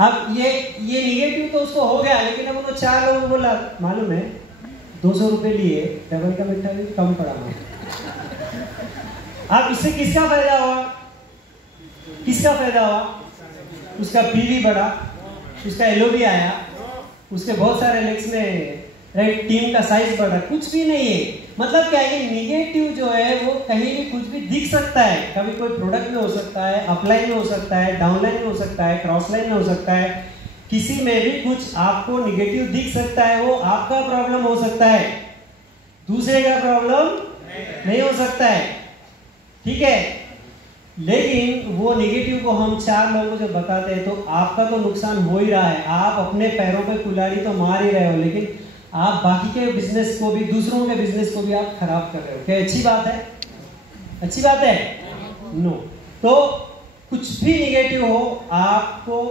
अब ये निगेटिव तो उसको हो गया, लेकिन अब उन्होंने 4 लोगों को बोला मालूम है 200 रुपए लिए, डबल का मिठा भी कम पड़ा। अब इससे किसका फायदा हुआ? किसका फायदा हुआ? उसका पीवी बढ़ा, उसका एलओवी आया, उसके बहुत सारे लेग्स में राइट टीम का साइज बढ़ा। कुछ भी नहीं है। मतलब क्या है कि निगेटिव जो है वो कहीं भी कुछ भी दिख सकता है। कभी कोई प्रोडक्ट में हो सकता है, अपलाइन में हो सकता है, डाउनलाइन में हो सकता है, क्रॉस लाइन में हो सकता है, किसी में भी कुछ आपको निगेटिव दिख सकता है। वो आपका प्रॉब्लम हो सकता है, दूसरे का प्रॉब्लम नहीं हो सकता है, ठीक है। लेकिन वो निगेटिव को हम 4 लोगों को जब बताते हैं तो आपका तो नुकसान हो ही रहा है, आप अपने पैरों पे कुल्हाड़ी तो मार ही रहे हो, लेकिन आप बाकी के बिजनेस को भी, दूसरों के बिजनेस को भी आप खराब कर रहे हो। क्या अच्छी बात है? अच्छी बात है? नो। तो कुछ भी निगेटिव हो, आपको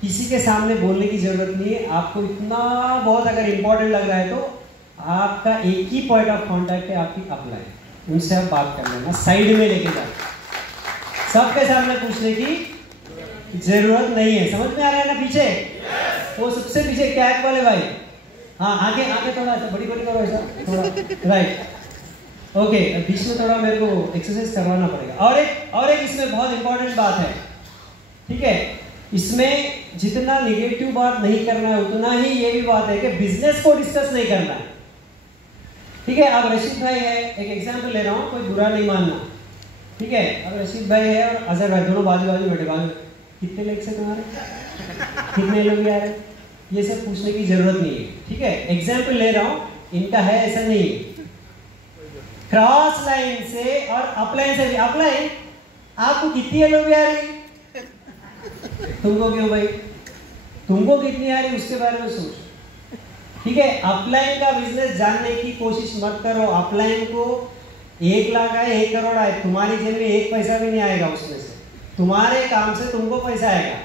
किसी के सामने बोलने की जरूरत नहीं है। आपको इतना बहुत अगर इंपॉर्टेंट लग रहा है तो आपका एक ही पॉइंट ऑफ कांटेक्ट है, आपकी अपलाइन, उनसे आप बात कर लेना, साइड में लेके जाओ, सबके सामने पूछने की जरूरत नहीं है। समझ में आ रहा है ना? पीछे वो सबसे पीछे कैप वाले भाई, हाँ आगे आगे थोड़ा सा बड़ी बड़ी करो ऐसा थोड़ा, राइट ओके। बीच में थोड़ा मेरे को एक्सरसाइज करवाना पड़ेगा। और एक इसमें बहुत इंपॉर्टेंट बात है, ठीक है। इसमें जितना निगेटिव बात नहीं करना है उतना ही ये भी बात है कि बिजनेस को डिस्कस नहीं करना है, ठीक है। अब रशीद भाई है, एक एग्जांपल ले रहा हूँ, कोई बुरा नहीं मानना, ठीक है। अब रशीद भाई है और अजहर भाई दोनों बाजू बाजू बैठे, बाजू कितने लेग से तुम्हारे, कितने लोग आ रहे, ये सब पूछने की जरूरत नहीं है, ठीक है। एग्जाम्पल ले रहा हूँ, इनका है ऐसा नहीं है। क्रॉस लाइन से और अपलाइन से, अपलाइन आपको कितनी एलओवी आ रही, तुमको क्यों भाई, तुमको कितनी आ रही उसके बारे में सोच, ठीक है। अपलाइन का बिजनेस जानने की कोशिश मत करो। अपलाइन को 1 लाख आए 1 करोड़ आए, तुम्हारी जेब में 1 पैसा भी नहीं आएगा उसमें से, तुम्हारे काम से तुमको पैसा आएगा।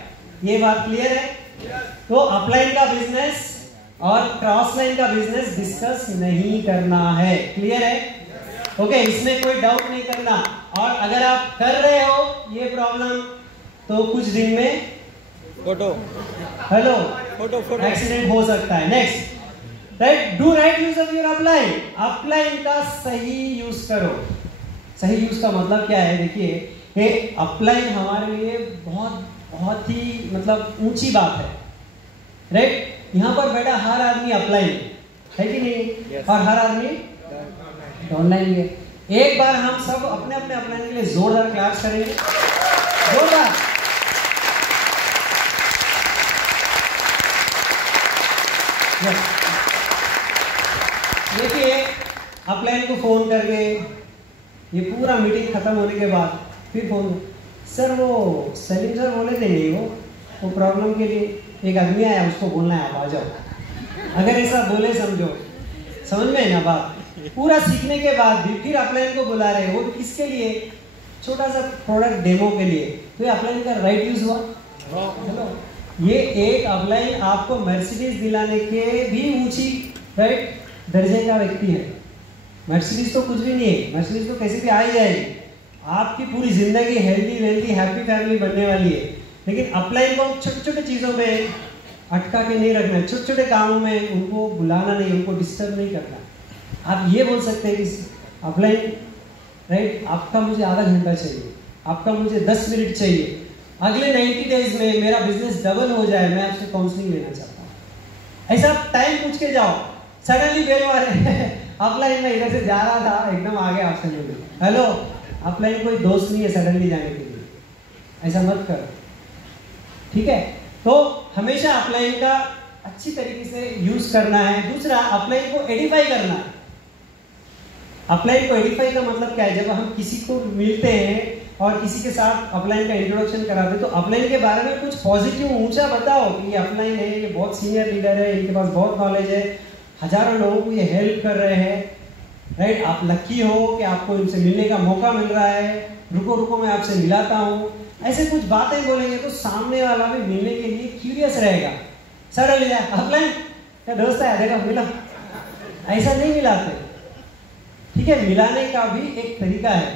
ये बात क्लियर है? तो अपलाइन का बिजनेस और क्रॉस लाइन का बिजनेस डिस्कस नहीं करना है, क्लियर है? ओके, इसमें कोई डाउट नहीं करना। और अगर आप कर रहे हो ये प्रॉब्लम तो कुछ दिन में फोटो एक्सीडेंट हो सकता है। Next, right, do right use of your upline. Upline का सही यूज करो। सही यूज का मतलब क्या है? देखिए, ये अपलाइन हमारे लिए बहुत ही मतलब ऊंची बात है, राइट। यहाँ पर बैठा हर आदमी अपलाइन है कि नहीं? yes. और हर आदमी ऑनलाइन है। एक बार हम सब अपने अपने अपलाइन के लिए जोरदार क्लैप्स करेंगे, जोरदार। देखिए, अपलाइन को फोन करके ये पूरा मीटिंग खत्म होने के बाद फिर फोन, सर वो सलीम सर बोले थे नहीं, वो प्रॉब्लम के लिए एक आदमी आया, उसको बोलना है आप आ जाओ। अगर ऐसा बोले समझो, समझ में ना बात। पूरा सीखने के बाद भी फिर अपलाइन को बुला रहे हैं, वो किसके लिए? छोटा सा प्रोडक्ट डेमो के लिए। तो ये अपलाइन का राइट यूज हुआ। चलो, ये एक अपलाइन आपको मर्सिडीज दिलाने के भी ऊंची राइट दर्जे का व्यक्ति है। मर्सिडीज तो कुछ भी नहीं है, मर्सिडीज तो कैसे भी आ ही जाएगी, आपकी पूरी जिंदगी हेल्दी वेल्दी हैप्पी फैमिली बनने वाली है। लेकिन अपलाइन को छोटे छोटे चीज़ों में अटका के नहीं रखना है, छोटे छोटे कामों में उनको बुलाना नहीं, उनको डिस्टर्ब नहीं करना। आप ये बोल सकते हैं कि अपलाइन राइट, आपका मुझे आधा घंटा चाहिए, आपका मुझे 10 मिनट चाहिए, अगले 90 डेज में मेरा बिजनेस डबल हो जाए, मैं आपसे काउंसलिंग लेना चाहता हूँ। ऐसा टाइम पूछ के जाओ। सडनली बेल मारे अपलाइन में इधर से जा रहा था, एकदम आगे आपसे मिले, हेलो। अपलाइन कोई दोस्त नहीं है सडनली जाने के लिए, ऐसा मत करो, ठीक है। तो हमेशा अपलाइन का अच्छी तरीके से यूज करना है। दूसरा, अपलाइन को एडिफाई करना है। अपलाइन को एडिफाई का मतलब क्या है? जब हम किसी को मिलते हैं और किसी के साथ अपलाइन का इंट्रोडक्शन कराते हैं तो अपलाइन के बारे में कुछ पॉजिटिव ऊंचा बताओ कि ये अपलाइन है, ये बहुत सीनियर लीडर है, इनके पास बहुत नॉलेज है, हजारों लोगों को ये हेल्प कर रहे हैं, राइट। आप लकी हो कि आपको इनसे मिलने का मौका मिल रहा है, रुको रुको मैं आपसे मिलाता हूँ। ऐसे कुछ बातें बोलेंगे तो सामने वाला भी मिलने के लिए क्यूरियस रहेगा। सडनली जाए अपलाइन क्या दोस्त है, देखो मिलो, ऐसा नहीं मिलाते, ठीक है। मिलाने का भी एक तरीका है।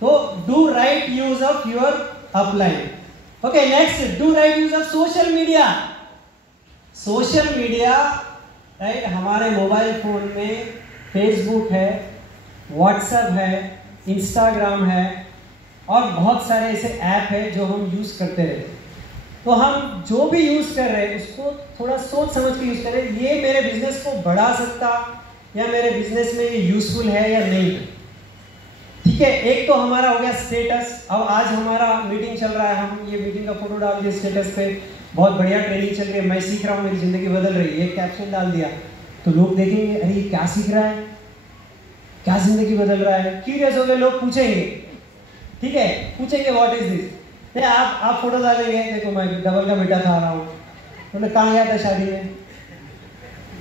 तो do right use of your upline. Okay, next, do right use of social media. Social media, right, हमारे मोबाइल फोन में फेसबुक है, व्हाट्सएप है, इंस्टाग्राम है और बहुत सारे ऐसे ऐप है जो हम यूज करते रहते हैं। तो हम जो भी यूज कर रहे हैं उसको थोड़ा सोच समझ के यूज करें, ये मेरे बिजनेस को बढ़ा सकता या मेरे बिजनेस में ये यूजफुल है या नहीं। ठीक है, एक तो हमारा हो गया स्टेटस। अब आज हमारा मीटिंग चल रहा है, हम ये मीटिंग का फोटो डाल दिया स्टेटस पे, बहुत बढ़िया ट्रेनिंग चल रही है, मैं सीख रहा हूँ, मेरी जिंदगी बदल रही है, एक कैप्शन डाल दिया तो लोग देखेंगे अरे ये क्या सीख रहा है, क्या जिंदगी बदल रहा है, क्यूरियस हो गए, लोग पूछेंगे। ठीक है, पूछेंगे व्हाट इज दिस। नहीं, आप फोटो डालेंगे, देखो मैं डबल का मीठा खा रहा हूँ, बोले कहाँ गया था शादी में,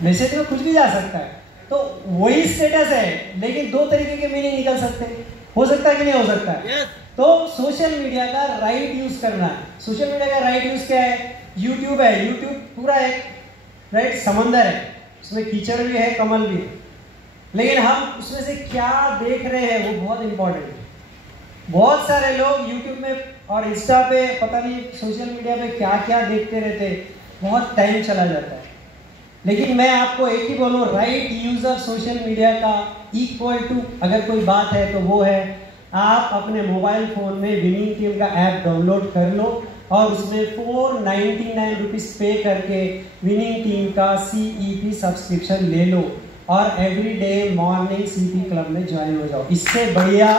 मैसेज में कुछ भी जा सकता है। तो वही स्टेटस है लेकिन दो तरीके के मीनिंग निकल सकते हैं, हो सकता है कि नहीं हो सकता है। yes. तो सोशल मीडिया का राइट यूज करना है। सोशल मीडिया का राइट यूज क्या है? यूट्यूब है, यूट्यूब पूरा एक राइट समंदर है, उसमें कीचड़ भी है, कमल भी है, लेकिन हम उसमें से क्या देख रहे हैं वो बहुत इंपॉर्टेंट है। बहुत सारे लोग यूट्यूब में और इंस्टा पे, पता नहीं सोशल मीडिया पे क्या क्या देखते रहते, बहुत टाइम चला जाता है। लेकिन मैं आपको एक ही बोलूँ, right use of social media का इक्वल टू अगर कोई बात है तो वो है आप अपने मोबाइल फोन में विनिंग टीम का ऐप डाउनलोड कर लो और उसमें 499 रुपीज पे करके विनिंग टीम का CEP सब्सक्रिप्शन ले लो और every day morning CP club में ज्वाइन हो जाओ। इससे बढ़िया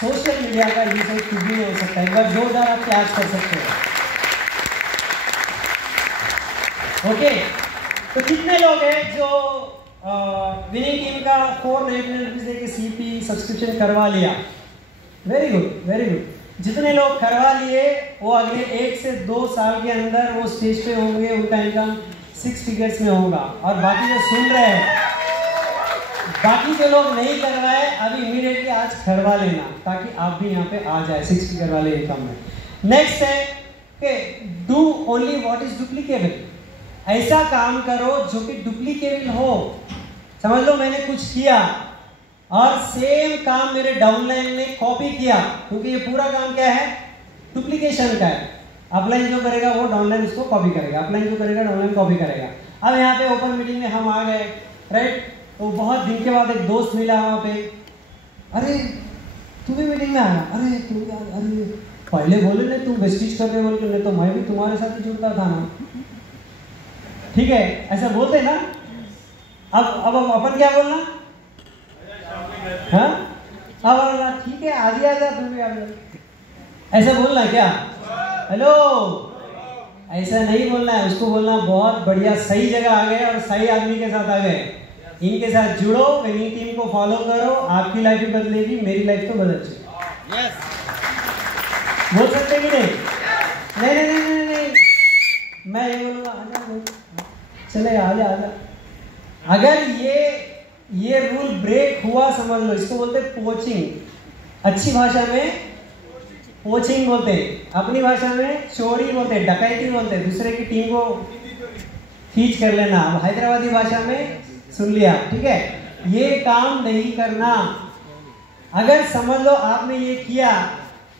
सोशल मीडिया का यूसेज कुछ भी नहीं हो सकता। एक बार जोरदार आप क्लैप कर सकते हो। ओके, तो कितने लोग हैं जो विनिंग टीम का 499 रुपीज देके CP सब्सक्रिप्शन करवा लिया? Very good, very good. जितने लोग करवा लिए वो अगले 1 से 2 साल के अंदर वो स्टेज पे होंगे, उनका इनकम 6 फिगर्स में होगा। और बाकी जो सुन रहे हैं, बाकी जो लोग नहीं करवाए अभी इमीडिएटली आज करवा लेना ताकि आप भी यहाँ पे आ जाए 6 फिगर वाले इनकम में। नेक्स्ट है कि do only what is duplicable. ऐसा काम करो जो कि डुप्लीकेबल हो। समझ लो मैंने कुछ किया और सेम काम मेरे डाउनलाइन ने कॉपी किया, क्योंकि ये पूरा काम क्या है? डुप्लीकेशन का है। अपलाइन जो करेगा वो डाउनलाइन उसको कॉपी करेगा, अपलाइन जो करेगा डाउनलाइन कॉपी करेगा। अब यहाँ पे ओपन मीटिंग में हम आ गए, राइट, तो बहुत दिन के बाद एक दोस्त मिला वहाँ पे, अरे तू भी मीटिंग में आया, अरे तू, अरे पहले बोले नहीं तू वेस्टिज कर रहे बोल के, नहीं तो मैं भी तुम्हारे साथ ही जुड़ता था ना। ठीक है, ऐसा बोलते ना। अब अपन क्या बोलना? हाँ, अब बोलना ठीक है, आज ही आ जा, तुम भी आ जा, ऐसा बोलना क्या? हेलो, ऐसा नहीं बोलना है, उसको बोलना बहुत बढ़िया सही जगह आ गए और सही आदमी के साथ आ गए, इनके साथ जुड़ो, विनिंग टीम को फॉलो करो, आपकी लाइफ भी बदलेगी, मेरी लाइफ तो बदल जाएगी। yes. बोल सकते कि नहीं? नहीं नहीं नहीं नहीं नहीं, मैं ये बोलूँगा आजा, चलेगा, आजा आजा। अगर ये रूल ब्रेक हुआ समझ लो, इसको बोलते पोचिंग। अच्छी भाषा में पोचिंग बोलते हैं, अपनी भाषा में चोरी बोलते हैं, डकैती बोलते हैं, दूसरे की टीम को खींच कर लेना। अब हैदराबादी भाषा में सुन लिया, ठीक है? ये काम नहीं करना। अगर समझ लो आपने ये किया,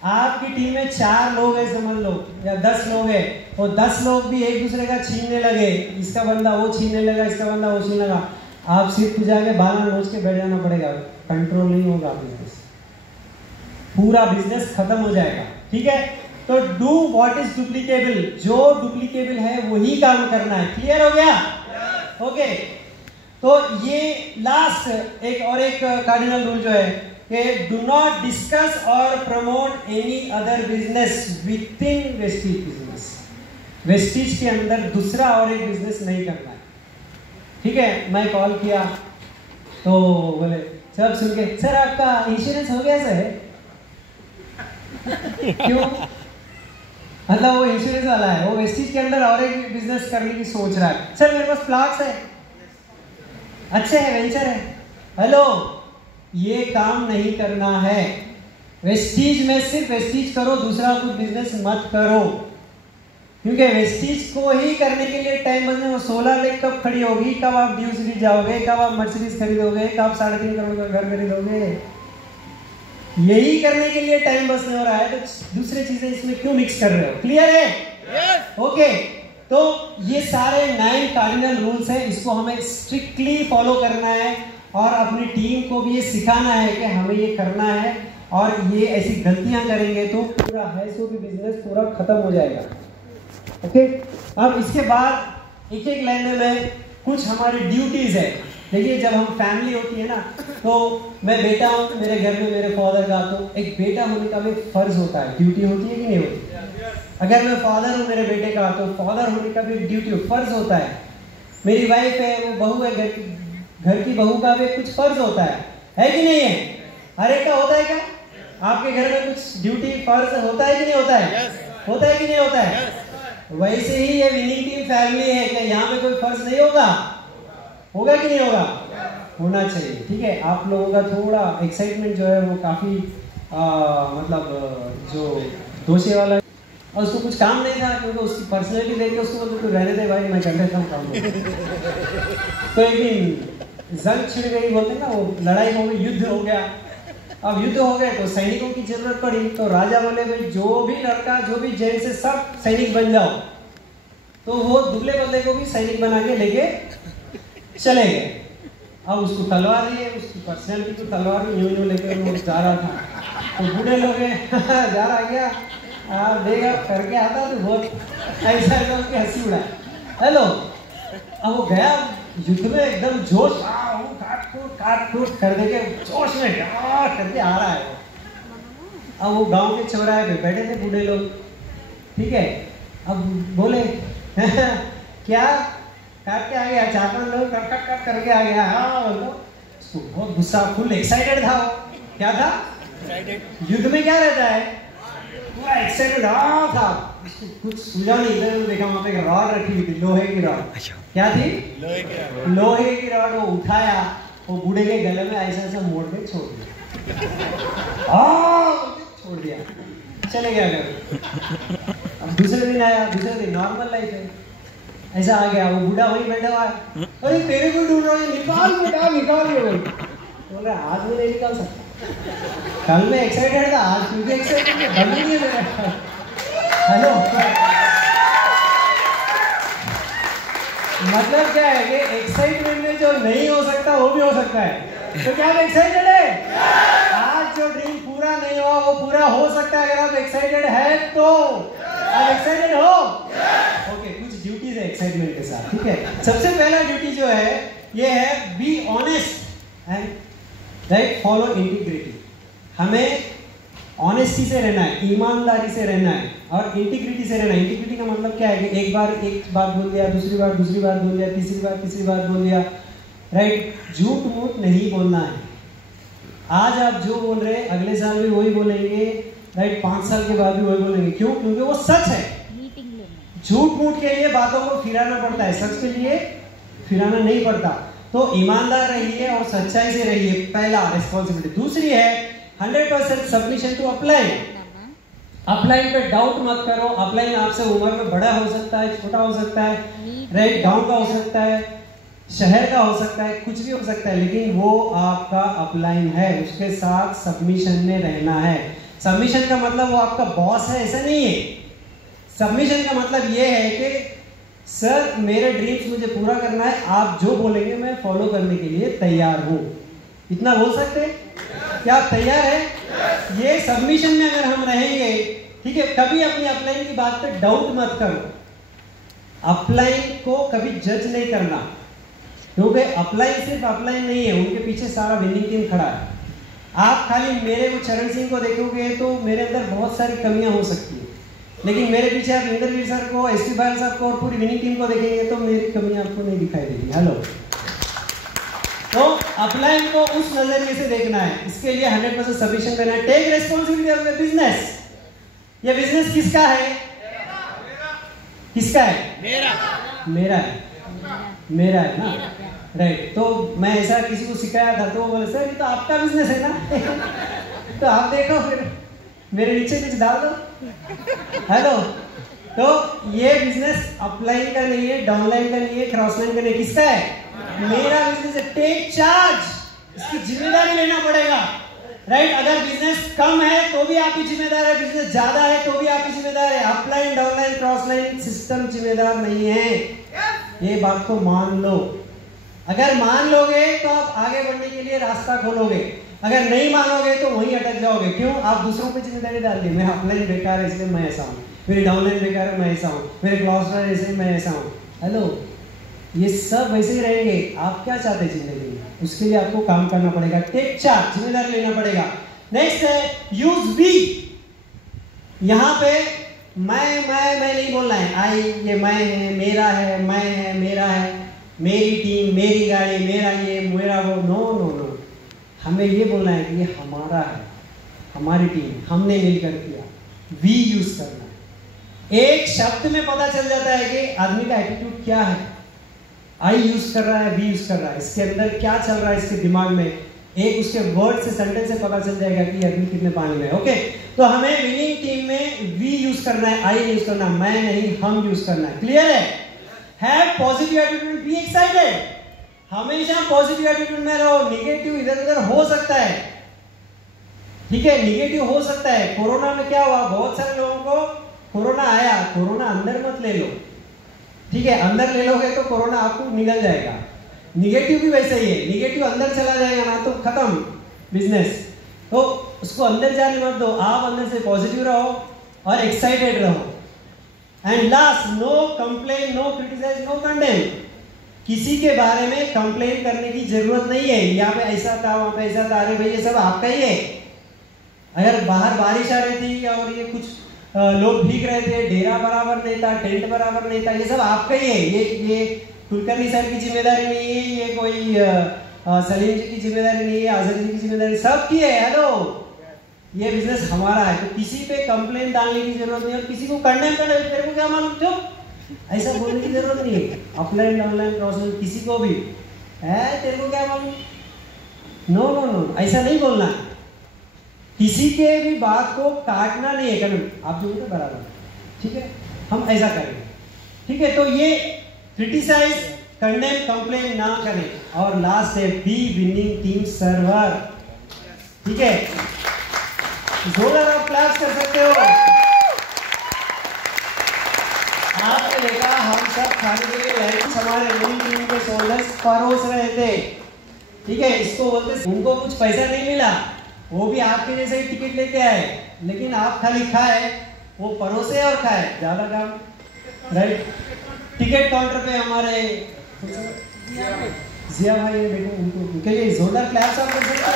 आपकी टीम में 4 लोग हैं समझ लो, या 10 लोग हैं, वो 10 लोग भी एक दूसरे का छीनने लगे, इसका बंदा वो छीनने लगा, इसका बंदा वो छीनने लगा, आप सीट पे जाके बाला नोच के बैठ जाना पड़ेगा, कंट्रोल नहीं होगा बिजनेस, पूरा बिजनेस खत्म हो जाएगा। ठीक है, तो डू व्हाट इज डुप्लीकेबल, जो डुप्लीकेबल है वही काम करना है। क्लियर हो गया? ओके, तो ये लास्ट एक कार्डिनल रूल जो है कि डू नॉट डिस्कस और promote any other business with in Vestige business. Vestige के अंदर दूसरा और एक बिजनेस नहीं करना है। ठीक है, मैं कॉल किया तो बोले सब सुन के, सर आपका इंश्योरेंस हो गया सर? क्यों? मतलब वो इंश्योरेंस वाला है, वो वेस्टीज के अंदर और एक बिजनेस करने की सोच रहा है। सर मेरे पास प्लॉट्स है, अच्छे है, वेंचर है। हेलो, ये काम नहीं करना है। वेस्टीज में सिर्फ वेस्टीज करो, दूसरा कुछ बिजनेस मत करो, क्योंकि वेस्टीज को ही करने के लिए टाइम बचने में 16 लाख कब खड़ी होगी, कब आप ड्यू सिटी जाओगे, कब आप मर्सिडीज खरीदोगे, कब 3.5 करोड़ का घर खरीदोगे? यही करने के लिए टाइम बस नहीं हो रहा है, तो दूसरी चीजें इसमें क्यों मिक्स कर रहे हो? क्लियर है? ओके, तो ये सारे 9 कार्डिनल रूल्स हैं, इसको हमें स्ट्रिक्टली फॉलो करना है और अपनी टीम को भी ये सिखाना है कि हमें ये करना है, और ये ऐसी गलतियां करेंगे तो पूरा है सो भी बिजनेस पूरा खत्म हो जाएगा। ओके, अब इसके बाद एक एक लाइन में कुछ हमारी ड्यूटीज है। देखिए, जब हम फैमिली होती है ना, तो मैं बेटा हूँ, मेरे घर में मेरे फादर का, तो एक बेटा होने का भी फर्ज होता है, ड्यूटी होती है कि नहीं होती? अगर मैं फादर हूँ मेरे बेटे का, तो फादर होने का भी ड्यूटी फर्ज होता है। मेरी वाइफ है, वो बहू है, घर की बहू का भी कुछ फर्ज होता है कि नहीं है? हर एक का होता है क्या? आपके घर में कुछ ड्यूटी फर्ज होता है कि नहीं होता है? होता है कि नहीं होता है? वैसे ही ये विनिंग टीम फैमिली है, क्या यहाँ पे कोई फर्ज नहीं होगा? होगा कि नहीं होगा? होना चाहिए। ठीक है, आप लोगों का थोड़ा एक्साइटमेंट जो है वो काफी मतलब जो दोषे वाला, और उसको कुछ काम नहीं था, क्योंकि उसकी पर्सनैलिटी देख के उसको बोलते तो रहने दे भाई, मैं कर लेता हूँ काम। तो एक दिन जंग छिड़ गई, बोलते ना, वो लड़ाई हो गई, युद्ध हो गया। अब युद्ध हो गए तो सैनिकों की जरूरत पड़ी, तो राजा बोले भाई जो भी लड़का, जो भी जेंट्स है, सब सैनिक बन जाओ। तो वो दुबले बंदे को भी सैनिक बना के लेके चले गए। अब उसको तलवार ली है, उसकी पर्सनैलिटी को तलवार यूं यूं लेकर वो जा रहा था, तो बूढ़े लोग जा रहा गया, आप देगा करके आता तो बहुत ऐसा ऐसा उसकी हंसी उड़ा। हेलो, अब वो गया युद्ध में एकदम जोश, काट कूट कर देके जोश में करके आ रहा है। अब वो गांव के चौराहे पे बैठे थे बूढ़े लोग, ठीक है। अब बोले क्या काट के आ गया, 4-5 लोग कट करके आ गया। हाँ, उसको बहुत गुस्सा, फुल एक्साइटेड था वो। क्या था? युद्ध में क्या रहता है, पूरा एक्साइटेड था। कुछ सूझा नहीं, इधर देखा वहां पे रॉड रखी हुई थी, लोहे की रॉड। क्या थी? लोहे की रॉड। वो उठाया, वो बूढ़े के गले में ऐसा ऐसा मोड़ के छोड़ दिया। छोड़ दिया, चले गया घर। अब दूसरे दिन आया, दूसरे दिन नॉर्मल लाइफ है, ऐसा आ गया। वो बूढ़ा वही बैठा हुआ है, अरे तेरे को ढूंढ रहा है, निकाल बेटा निकाल। बोल रहा आज में नहीं निकाल सकता, कल में एक्साइटेड था, आज क्योंकि एक्साइटेड नहीं है मेरा। हेलो, मतलब क्या है कि एक्साइटमेंट में जो नहीं हो सकता वो भी हो सकता है। तो क्या आप एक्साइटेड है? आज जो ड्रीम पूरा नहीं हुआ वो पूरा हो सकता है, अगर आप एक्साइटेड है तो। आप एक्साइटेड हो? ओके, कुछ ड्यूटीज है एक्साइटमेंट के साथ, ठीक है। सबसे पहला ड्यूटी जो है ये है be honest and right, follow integrity. हमें ऑनेस्टी से रहना है, ईमानदारी से रहना है और इंटीग्रिटी से रहना है। इंटीग्रिटी का मतलब क्या है कि एक बात बोल दिया, दूसरी बार बोल दिया, तीसरी बार बोल दिया, राइट। झूठ मूठ नहीं बोलना है। आज आप जो बोल रहे हैं अगले साल भी वही बोलेंगे, राइट। 5 साल के बाद भी वही बोलेंगे। क्यों? क्योंकि वो सच है। झूठ मूठ के लिए बातों को फिराना पड़ता है, सच के लिए फिराना नहीं पड़ता। तो ईमानदार रहिए और सच्चाई से रहिए, पहला रिस्पॉन्सिबिलिटी। दूसरी है 100% सबमिशन टू अपलाइन। अपलाइन पे डाउट मत करो। अपलाइन आपसे उम्र में बड़ा हो सकता है, छोटा हो सकता है, राइट, गांव का हो सकता है, शहर का हो सकता है, कुछ भी हो सकता है, लेकिन वो आपका अपलाइन है, उसके साथ सबमिशन में रहना है। सबमिशन का मतलब वो आपका बॉस है, ऐसा नहीं है। सबमिशन का मतलब ये है कि सर मेरे ड्रीम्स मुझे पूरा करना है, आप जो बोलेंगे मैं फॉलो करने के लिए तैयार हूं। इतना बोल सकते हैं? क्या आप तैयार है? ये सबमिशन में अगर हम रहेंगे, ठीक है। कभी अपनी अपलाइन की बात पे डाउट मत करो। अपलाइन को कभी जज नहीं करना, क्योंकि अपलाइन सिर्फ अपलाइन नहीं है, उनके पीछे सारा विनिंग टीम खड़ा है। आप खाली मेरे को चरण सिंह को देखोगे तो मेरे अंदर बहुत सारी कमियां हो सकती है, लेकिन मेरे पीछे आप इंद्रवीर सर को, एसपी भाई साहब को और पूरी विनिंग टीम को देखेंगे तो मेरी कमियां आपको नहीं दिखाई देगी। हेलो, तो अपलाइन को उस नजरिए से देखना है। इसके लिए 100% सबमिशन करना है। Take responsibility of the business. ये बिजनेस किसका है? किसका है? मेरा है ना, राइट। तो मैं ऐसा किसी को सिखाया था तो बोले सर ये तो आपका बिजनेस है ना तो आप देखो फिर मेरे नीचे कुछ डाल दो। हेलो, तो ये बिजनेस अपलाइन का नहीं है, डाउनलाइन का नहीं है, क्रॉसलाइन का नहीं, किसका है? मेरा बिजनेस है। टेक चार्ज, इसकी जिम्मेदारी लेना पड़ेगा। राइट। अगर बिजनेस कम है तो भी आप ही जिम्मेदार है, बिजनेस ज्यादा है तो भी आप ही जिम्मेदार है। अपलाइन, डाउनलाइन, क्रॉसलाइन सिस्टम जिम्मेदार नहीं है, ये बात को मान लो। अगर मान लोगे तो आप आगे बढ़ने के लिए रास्ता खोलोगे, अगर नहीं मानोगे तो वहीं अटक जाओगे। क्यों? आप दूसरों पे जिम्मेदारी डाल दी, मैं अपलाइन बेकार है इसलिए मैं ऐसा हूँ, मेरी डाउनलाइन बेकार है मैं ऐसा हूँ, मेरे क्रॉसलाइन है इसलिए मैं ऐसा हूँ। हेलो, ये सब वैसे ही रहेंगे। आप क्या चाहते हैं जिंदगी में, उसके लिए आपको काम करना पड़ेगा, टेक चार्ज, जिम्मेदारी लेना पड़ेगा। नेक्स्ट है यूज वी। यहाँ पे मैं नहीं बोलना है। आई, ये मैं है, मेरा है, मैं है, मेरा है, मेरी टीम, मेरी गाड़ी, मेरा ये, मेरा वो। नो नो नो, हमें ये बोलना है कि ये हमारा है, हमारी टीम, हमने मिलकर किया। वी यूज करना है। एक शब्द में पता चल जाता है कि आदमी का एटीट्यूड क्या है। आई यूज कर रहा है, वी यूज कर रहा है, इसके अंदर क्या चल रहा है इसके दिमाग में। एक उसके वर्ड से, सेंटेंस से पता चल जाएगा कि आदमी कितने पानी में है। ओके, तो हमें विनिंग टीम में वी यूज करना है, आई यूज करना है, मैं नहीं, हम यूज करना है। क्लियर है? Have positive attitude, be excited. हमेशा पॉजिटिव एटीट्यूड में रहो। निगेटिव इधर उधर हो सकता है, ठीक है, निगेटिव हो सकता है। कोरोना में क्या हुआ, बहुत सारे लोगों को कोरोना आया, कोरोना अंदर मत ले लो, ठीक है, अंदर ले लोगे तो कोरोना आपको निकल जाएगा। निगेटिव भी वैसे ही है, निगेटिव अंदर चला जाएगा ना तो खत्म बिजनेस। तो उसको अंदर जाने मत दो, आप अंदर से पॉजिटिव रहो और एक्साइटेड रहो। And last, no complain, no criticise, no condemn. किसी के बारे में कंप्लेन करने की जरूरत नहीं है। यहाँ पे ऐसा था, वहां पे ऐसा था, अरे भाई ये सब आपका ही है। अगर बाहर बारिश आ रही थी और ये कुछ लोग भीग रहे थे, डेरा बराबर नहीं था, टेंट बराबर नहीं था, ये सब आपका ही है। ये कुलकर्णी सर की जिम्मेदारी नहीं है, ये कोई सलीम जी की जिम्मेदारी नहीं है, आजम जी की जिम्मेदारी, सबकी है। हेलो, ये बिजनेस हमारा है, तो किसी पे कंप्लेन डालने की जरूरत नहीं है और किसी को कंडेम करने, तेरे को क्या मालूम, चुप, ऐसा बोलने की जरूरत नहीं है। अपलाइन, डाउनलाइन, क्रॉसलाइन, किसी को भी है, तेरे को क्या मालूम, नो नो नो, ऐसा नहीं बोलना है। किसी के भी बात को काटना नहीं है, करना आप जो बोलते बराबर, ठीक है, हम ऐसा करेंगे, ठीक है। तो ये क्रिटिसाइज, कंडेम, कंप्लेन ना करें। और लास्ट है बी विनिंग टीम सर्वर, ठीक है। जोरदार आप क्लैप्स कर सकते हो। आपने देखा हम सब खाने के लिए लंच हमारे विनिंग टीम के शोल्डर्स परोस रहे थे, ठीक है। इसको बोलते, उनको कुछ पैसा नहीं मिला, वो भी आपके जैसे ही टिकट लेके आए, लेकिन आप खाली खाए, वो परोसे और खाए, ज्यादा काम, राइट। टिकट काउंटर पे हमारे जिया भाई है, देखो उनके लिए जोरदार क्लैप्स आप कर सकते हो।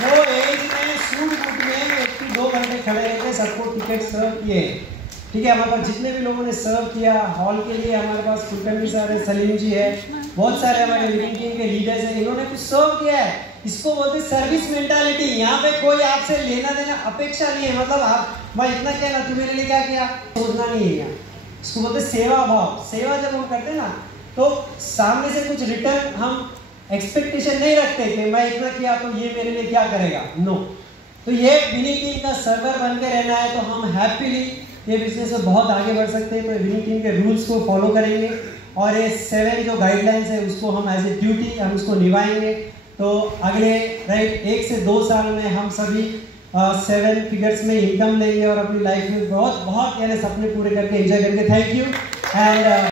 वो एज में सूट बूट में 1-2 घंटे खड़े रहते, सबको टिकट सर्व किए, ठीक है। हमारे पास जितने भी लोगों ने सर्व किया हॉल के लिए, हमारे पास कुलकर्णी सर है, सलीम जी है, बहुत सारे हमारे विनिंग टीम के लीडर्स हैं, इन्होंने कुछ सर्व किया है। इसको बोलते सर्विस मेंटालिटी। यहाँ पे कोई आपसे लेना देना अपेक्षा नहीं है, मतलब आप मैं इतना क्या ना, तू मेरे लिए क्या किया, सोचना नहीं है यहाँ। इसको बोलते सेवा भाव। सेवा जब हम करते हैं ना, तो सामने से कुछ रिटर्न हम एक्सपेक्टेशन नहीं रखते कि मैं इतना किया तो ये मेरे लिए क्या करेगा, नो। तो ये विनिंग टीम का सर्वर बन के रहना है, तो हम हैप्पीली ये बिजनेस में बहुत आगे बढ़ सकते हैं। तो विनिंग टीम के रूल्स को फॉलो करेंगे और ये 7 जो गाइडलाइंस है उसको हम एज ए ड्यूटी हम उसको निभाएंगे। तो अगले 1 से 2 साल में हम सभी 7 फिगर्स में इनकम लेंगे और अपनी लाइफ में बहुत बहुत यानी सपने पूरे करके एंजॉय करके। Thank you and